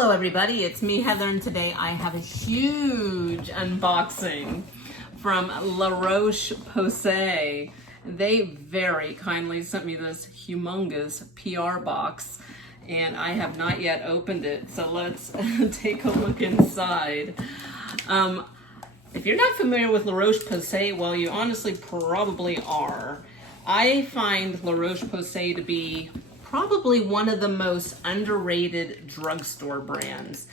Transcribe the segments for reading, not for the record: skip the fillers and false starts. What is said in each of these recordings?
Hello everybody, it's me Heather, and today I have a huge unboxing from La Roche-Posay. They very kindly sent me this humongous PR box and I have not yet opened it, so let's take a look inside. If you're not familiar with La Roche-Posay, well, you honestly probably are. I find La Roche-Posay to be probably one of the most underrated drugstore brands.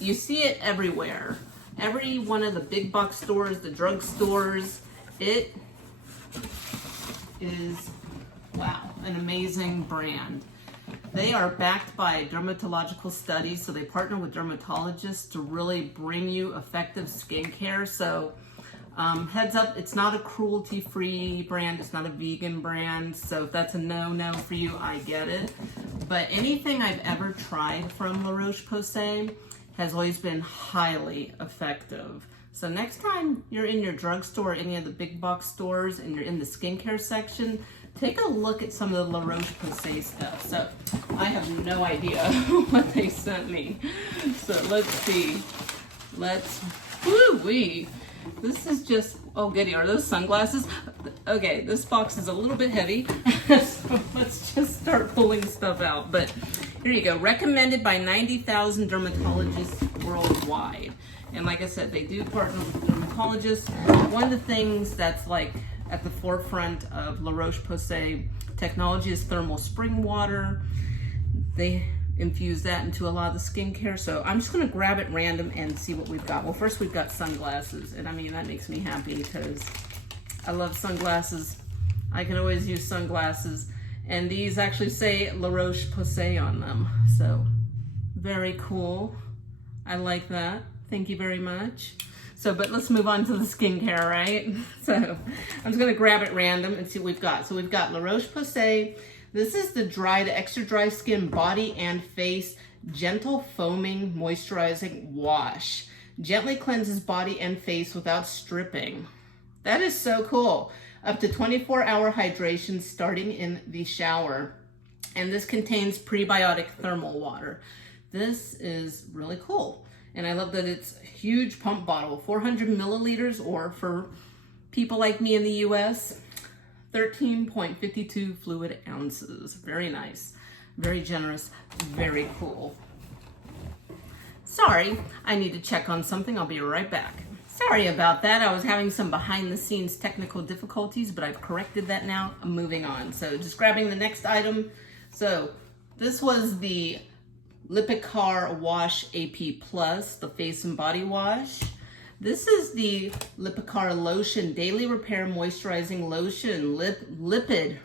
You see it everywhere. Every one of the big box stores, the drugstores, it is, wow, an amazing brand. They are backed by dermatological studies, so they partner with dermatologists to really bring you effective skincare. So heads up, it's not a cruelty-free brand, it's not a vegan brand, so if that's a no-no for you, I get it. But anything I've ever tried from La Roche-Posay has always been highly effective. So next time you're in your drugstore, any of the big box stores, and you're in the skincare section, take a look at some of the La Roche-Posay stuff. So I have no idea what they sent me. So let's see. Woo-wee. This is just, oh goody, are those sunglasses? Okay, this box is a little bit heavy, so let's just start pulling stuff out. But here you go, recommended by 90,000 dermatologists worldwide. And like I said, they do partner with dermatologists. One of the things that's like at the forefront of La Roche-Posay technology is thermal spring water. They infuse that into a lot of the skincare. So I'm just gonna grab it random and see what we've got. Well, first we've got sunglasses, and I mean, that makes me happy because I love sunglasses. I can always use sunglasses. And these actually say La Roche-Posay on them. So very cool. I like that. Thank you very much. So, but let's move on to the skincare, right? So I'm just gonna grab it random and see what we've got. So we've got La Roche-Posay. This is the dry to extra dry skin body and face gentle foaming moisturizing wash. Gently cleanses body and face without stripping. That is so cool. Up to 24-hour hydration starting in the shower. And this contains prebiotic thermal water. This is really cool. And I love that it's a huge pump bottle, 400 milliliters, or for people like me in the US, 13.52 fluid ounces. Very nice, very generous, very cool. Sorry, I need to check on something. I'll be right back. Sorry about that. I was having some behind the scenes technical difficulties, but I've corrected that now. I'm moving on. So just grabbing the next item. So this was the Lipikar Wash AP Plus, the face and body wash. This is the Lipikar Lotion Daily Repair Moisturizing Lotion, lipid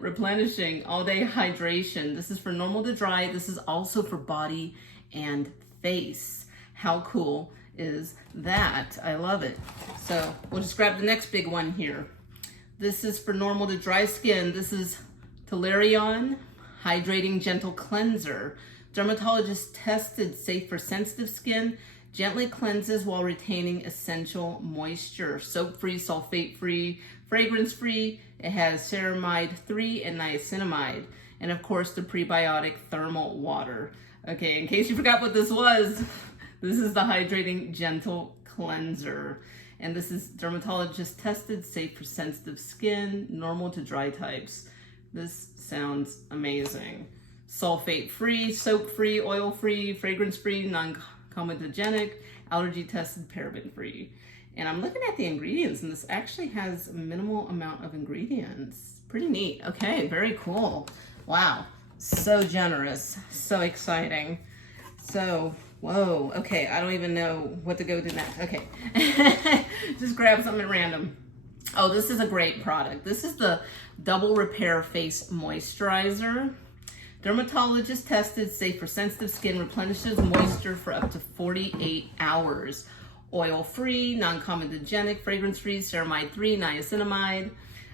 replenishing all day hydration. This is for normal to dry. This is also for body and face. How cool is that? I love it. So we'll just grab the next big one here. This is for normal to dry skin. This is Toleriane Hydrating Gentle Cleanser. Dermatologist tested, safe for sensitive skin. Gently cleanses while retaining essential moisture. Soap-free, sulfate-free, fragrance-free. It has ceramide 3 and niacinamide. And of course, the prebiotic thermal water. Okay, in case you forgot what this was, this is the Hydrating Gentle Cleanser. And this is dermatologist tested, safe for sensitive skin, normal to dry types. This sounds amazing. Sulfate-free, soap-free, oil-free, fragrance-free, non-comedogenic, allergy-tested, paraben-free. And I'm looking at the ingredients, and this actually has a minimal amount of ingredients. Pretty neat. Okay, very cool. Wow, so generous, so exciting. So, whoa, okay, I don't even know what to go to next. Okay, just grab something at random. Oh, this is a great product. This is the Double Repair Face Moisturizer. Dermatologist tested, safe for sensitive skin, replenishes moisture for up to 48 hours. Oil-free, non-comedogenic, fragrance-free, ceramide 3, niacinamide,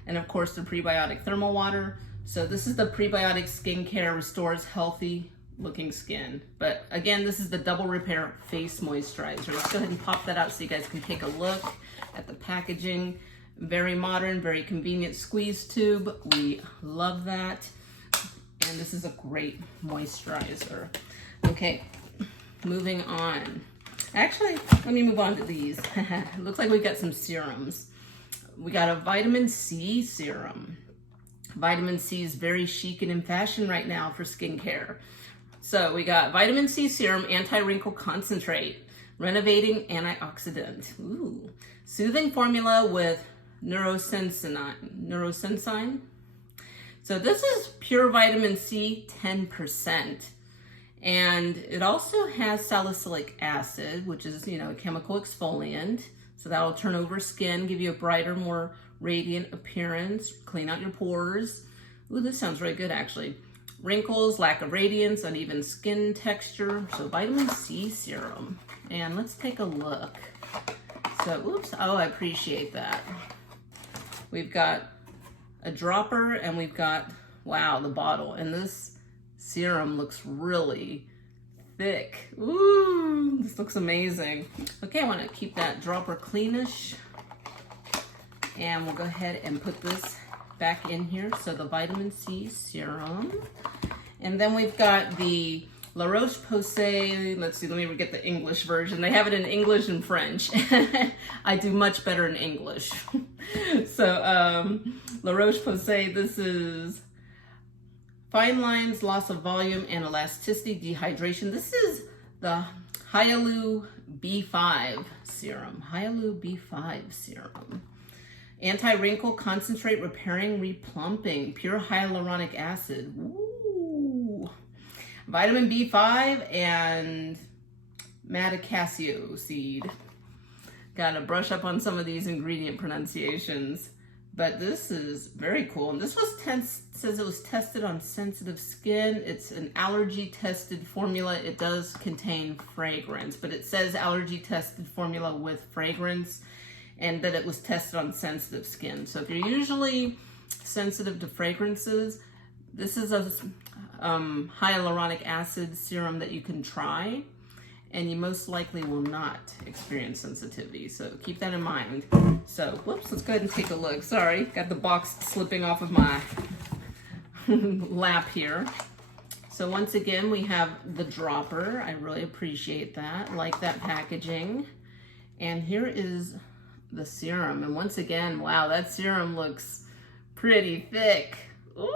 and of course the prebiotic thermal water. So this is the prebiotic skincare, restores healthy looking skin. But again, this is the Double Repair Face Moisturizer. Let's go ahead and pop that out so you guys can take a look at the packaging. Very modern, very convenient squeeze tube. We love that. And this is a great moisturizer. Okay, moving on. Actually, let me move on to these. Looks like we got some serums. We got a vitamin C serum. Vitamin C is very chic and in fashion right now for skincare. So we got vitamin C serum, anti-wrinkle concentrate, renovating antioxidant. Ooh. Soothing formula with neurosensine. So this is pure vitamin C, 10%. And it also has salicylic acid, which is, a chemical exfoliant. So that'll turn over skin, give you a brighter, more radiant appearance, clean out your pores. Ooh, this sounds really good, actually. Wrinkles, lack of radiance, uneven skin texture. So vitamin C serum. And let's take a look. So, oops, oh, I appreciate that. We've got a dropper and we've got, wow, the bottle. And this serum looks really thick. Ooh, this looks amazing. Okay, I want to keep that dropper cleanish. And we'll go ahead and put this back in here. So the vitamin C serum. And then we've got the Roche-Posay, let's see, let me get the English version. They have it in English and French. I do much better in English. So, Roche-Posay, this is fine lines, loss of volume and elasticity, dehydration. This is the Hyalu B5 Serum. Hyalu B5 Serum. Anti-wrinkle concentrate, repairing, replumping, pure hyaluronic acid. Ooh. Vitamin B5 and madecassio seed. Gotta brush up on some of these ingredient pronunciations. But this is very cool. And this was says it was tested on sensitive skin. It's an allergy tested formula. It does contain fragrance, but it says allergy tested formula with fragrance, and that it was tested on sensitive skin. So if you're usually sensitive to fragrances, this is a hyaluronic acid serum that you can try, and you most likely will not experience sensitivity. So keep that in mind. So, whoops, let's go ahead and take a look. Sorry, got the box slipping off of my lap here. So once again, we have the dropper. I really appreciate that. Like that packaging. And here is the serum. And once again, wow, that serum looks pretty thick. Ooh.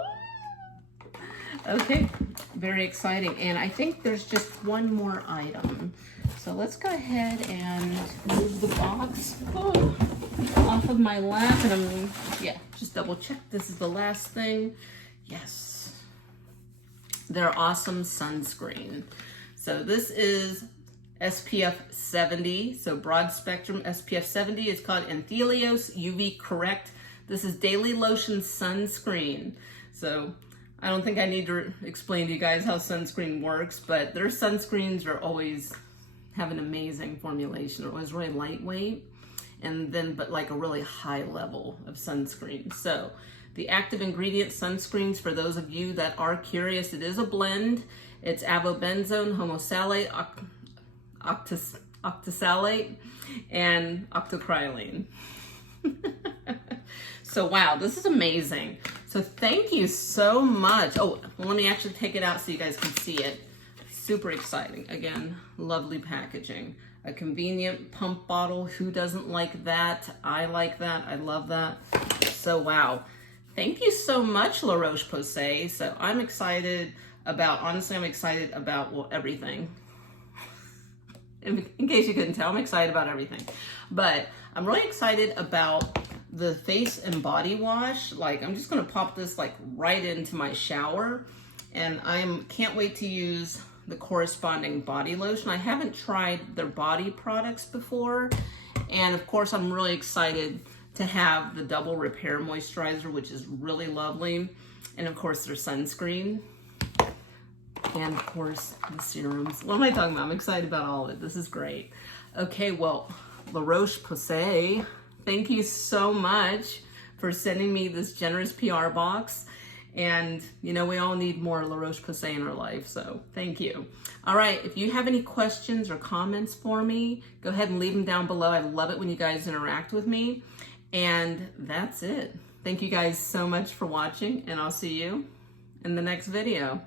Okay, very exciting. And I think there's just one more item. So let's go ahead and move the box off of my lap. And just double check. This is the last thing. Yes. Their awesome sunscreen. So this is SPF 70. So broad spectrum SPF 70 is called Anthelios UV Correct. This is daily lotion sunscreen. So I don't think I need to explain to you guys how sunscreen works, but their sunscreens always have an amazing formulation. They're always really lightweight, but like a really high level of sunscreen. So the active ingredient sunscreens, for those of you that are curious, it is a blend. It's avobenzone, homosalate, octosalate, and octocrylene. So wow, this is amazing. So thank you so much. Oh, well, let me actually take it out so you guys can see it. Super exciting. Again, lovely packaging. A convenient pump bottle. Who doesn't like that? I like that. I love that. So wow. Thank you so much, La Roche-Posay. So I'm excited about, honestly, I'm excited about, well, everything. In case you couldn't tell, I'm excited about everything. But I'm really excited about the face and body wash. Like, I'm just gonna pop this like right into my shower, and can't wait to use the corresponding body lotion. I haven't tried their body products before, and of course I'm really excited to have the double repair moisturizer, which is really lovely, and of course their sunscreen, and of course the serums. What am I talking about? I'm excited about all of it. This is great. Okay, well, La Roche-Posay, thank you so much for sending me this generous PR box. And, we all need more La Roche-Posay in our life, so thank you. All right, if you have any questions or comments for me, go ahead and leave them down below. I love it when you guys interact with me. And that's it. Thank you guys so much for watching, and I'll see you in the next video.